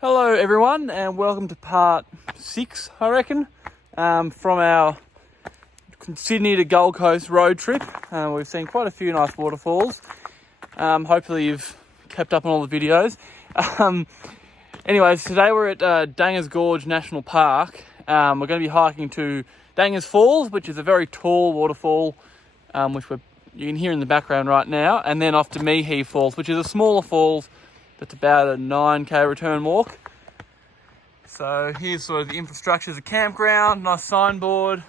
Hello everyone and welcome to part 6, I reckon, from our Sydney to Gold Coast road trip. We've seen quite a few nice waterfalls. Hopefully you've kept up on all the videos. Anyways, today we're at Dangars Gorges National Park. We're going to be hiking to Dangars Falls, which is a very tall waterfall, which you can hear in the background right now, and then off to Mihi Falls, which is a smaller falls. That's about a 9k return walk. So here's sort of the infrastructure. There's a campground, nice signboard,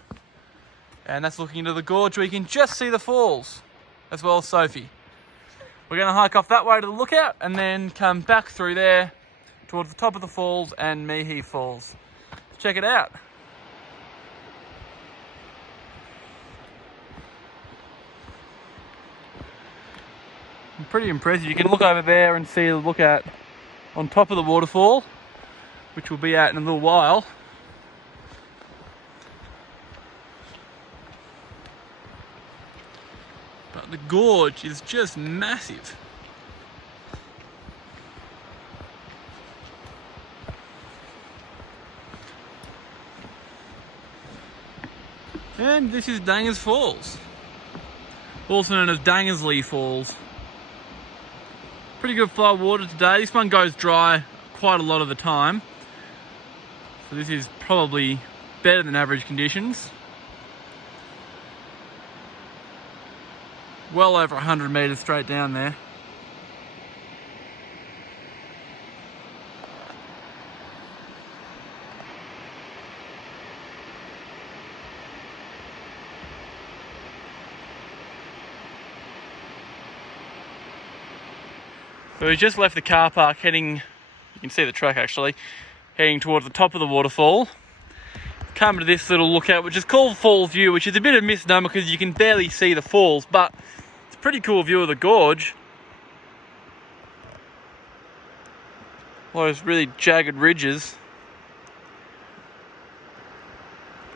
and that's looking into the gorge where you can just see the falls, as well as Sophie. We're going to hike off that way to the lookout and then come back through there towards the top of the falls and Mihi Falls. Check it out. Pretty impressive. You can look over there and see the lookout on top of the waterfall, which we'll be at in a little while. But the gorge is just massive. And this is Dangars Falls, also known as Dangars Falls. Pretty good flow of water today. This one goes dry quite a lot of the time, so this is probably better than average conditions. Well over 100 metres straight down there. So we just left the car park heading, you can see the track actually, heading towards the top of the waterfall. Come to this little lookout, which is called Falls View, which is a bit of a misnomer because you can barely see the falls, but it's a pretty cool view of the gorge. All those really jagged ridges.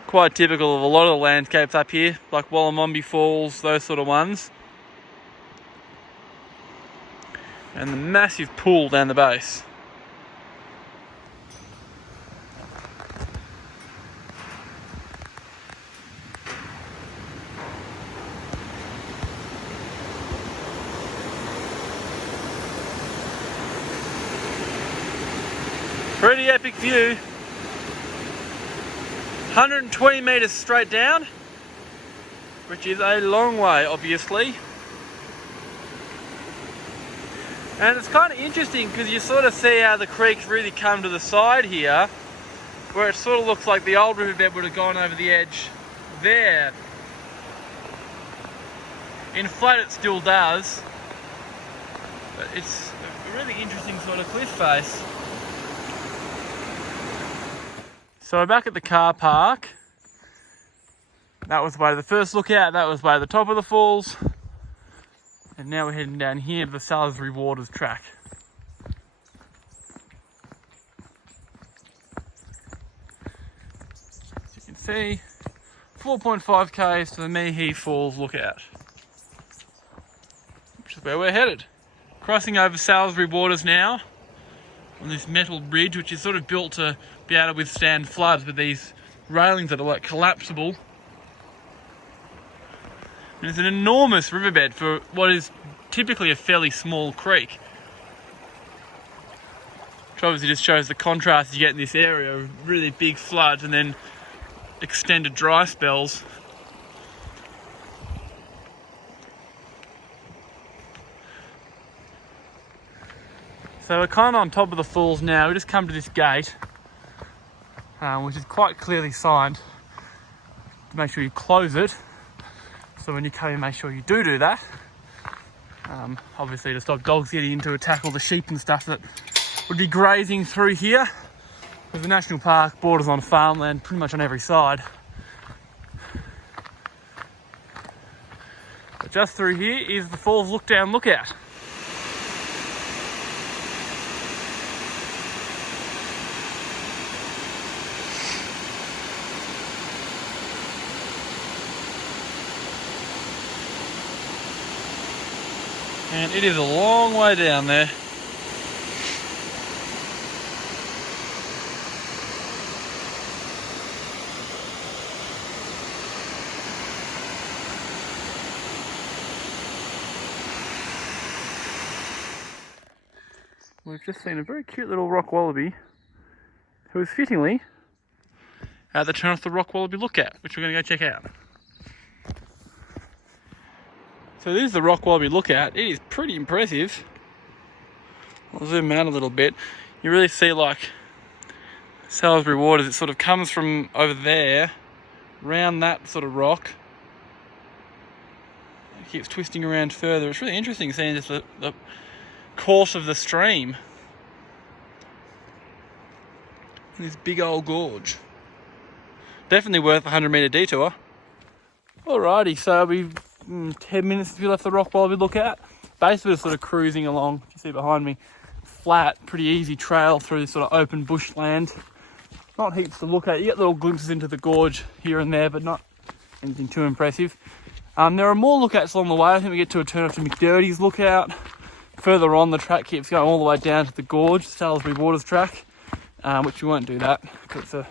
Quite typical of a lot of the landscapes up here, like Waterfalls Falls, those sort of ones. And the massive pool down the base. Pretty epic view. 120 metres straight down, which is a long way, obviously. And it's kind of interesting because you sort of see how the creeks really come to the side here, where it sort of looks like the old riverbed would have gone over the edge there. In flood it still does, but it's a really interesting sort of cliff face. So we're back at the car park. That was by the first lookout, that was by the top of the falls. And now we're heading down here to the Salisbury Waters track. As you can see, 4.5k's to the Mihi Falls lookout, which is where we're headed. Crossing over Salisbury Waters now on this metal bridge, which is sort of built to be able to withstand floods with these railings that are like collapsible. And it's an enormous riverbed for what is typically a fairly small creek. Which obviously just shows the contrast you get in this area of really big floods and then extended dry spells. So we're kind of on top of the falls now. We just come to this gate, which is quite clearly signed to make sure you close it. So when you come in, make sure you do that. Obviously to stop dogs getting in to attack all the sheep and stuff that would be grazing through here. Because the national park borders on farmland pretty much on every side. But just through here is the Falls Look Down Lookout. And it is a long way down there. we've just seen a very cute little rock wallaby who is fittingly at the turn off the rock wallaby lookout, which we're going to go check out. So this is the rock wallaby lookout. It is pretty impressive. I'll zoom out a little bit. You really see like Salisbury Waters. It sort of comes from over there, round that sort of rock. It keeps twisting around further. It's really interesting seeing just the course of the stream. This big old gorge. Definitely worth a 100-metre detour. Alrighty, so we've 10 minutes since we left the rock wallaby lookout. Basically sort of cruising along, you see behind me, flat, pretty easy trail through this sort of open bushland. Not heaps to look at. You get little glimpses into the gorge here and there, but not anything too impressive. There are more lookouts along the way. I think we get to a turn off to McDirty's lookout. Further on, the track keeps going all the way down to the gorge, Salisbury Waters track, which we won't do that because it's a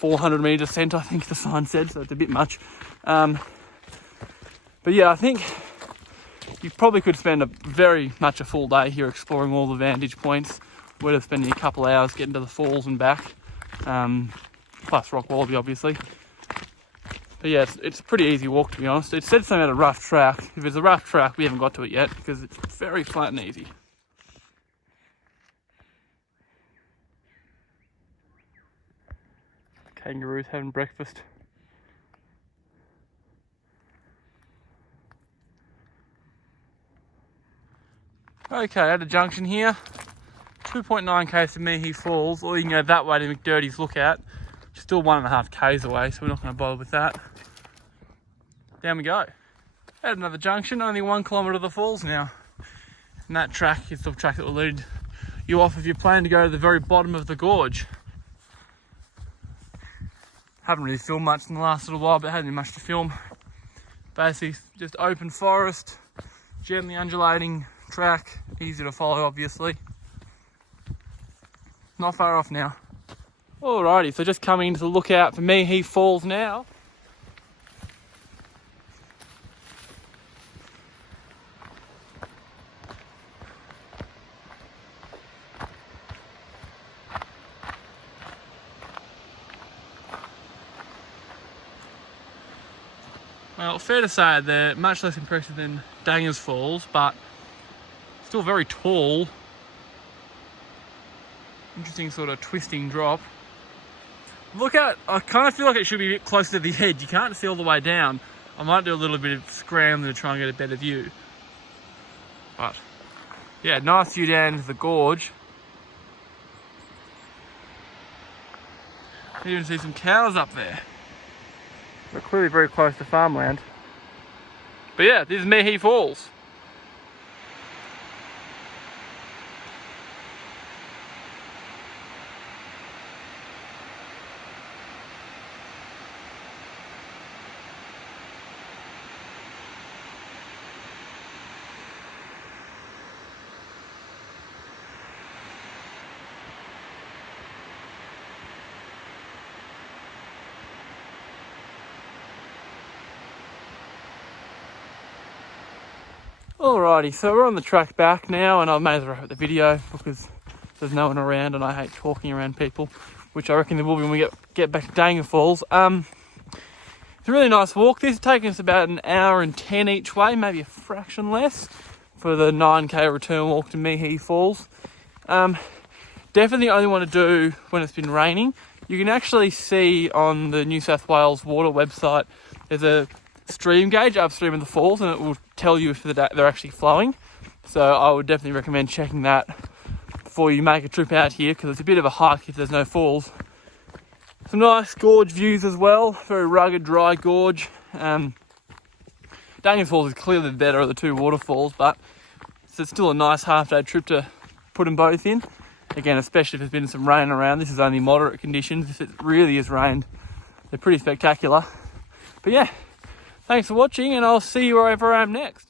400-metre descent, I think the sign said, so it's a bit much. But yeah, I think you probably could spend very much a full day here exploring all the vantage points. We're spending a couple hours getting to the falls and back, plus rock wallaby obviously. But yeah, it's a pretty easy walk, to be honest. It said something about a rough track. If it's a rough track, we haven't got to it yet because it's very flat and easy. Kangaroos having breakfast. Okay, at a junction here, 2.9 k's to Mihi Falls, or you can go that way to McDirty's lookout, which is still 1.5 k's away, so we're not going to bother with that. Down we go. At another junction, only 1 kilometre to the falls now. And that track is the track that will lead you off if you plan to go to the very bottom of the gorge. Haven't really filmed much in the last little while, but hasn't been much to film. Basically, just open forest, gently undulating track, easy to follow obviously. Not far off now. Alrighty, so just coming into the lookout for Mihi Falls now. Well, fair to say they're much less impressive than Dangars Falls, but still very tall. Interesting sort of twisting drop. Look out, I kind of feel like it should be a bit closer to the edge. You can't see all the way down. I might do a little bit of scrambling to try and get a better view. But yeah, nice view down into the gorge. You can even see some cows up there. They're clearly very close to farmland. But yeah, this is Mihi Falls. Alrighty, so we're on the track back now, and I may as well wrap up the video because there's no one around and I hate talking around people, which I reckon there will be when we get back to Dangars Falls. It's a really nice walk. This is taking us about 1 hour and 10 each way, maybe a fraction less for the 9k return walk to Mihi Falls. Definitely only want to do when it's been raining. You can actually see on the New South Wales water website, there's a stream gauge upstream of the falls, and it will tell you if they're actually flowing. So I would definitely recommend checking that before you make a trip out here, because it's a bit of a hike if there's no falls. Some nice gorge views as well, very rugged, dry gorge. Dangars Falls is clearly the better of the two waterfalls, but it's still a nice half-day trip to put them both in. Again, especially if there's been some rain around. This is only moderate conditions. If it really has rained, they're pretty spectacular. But yeah, thanks for watching, and I'll see you wherever I am next.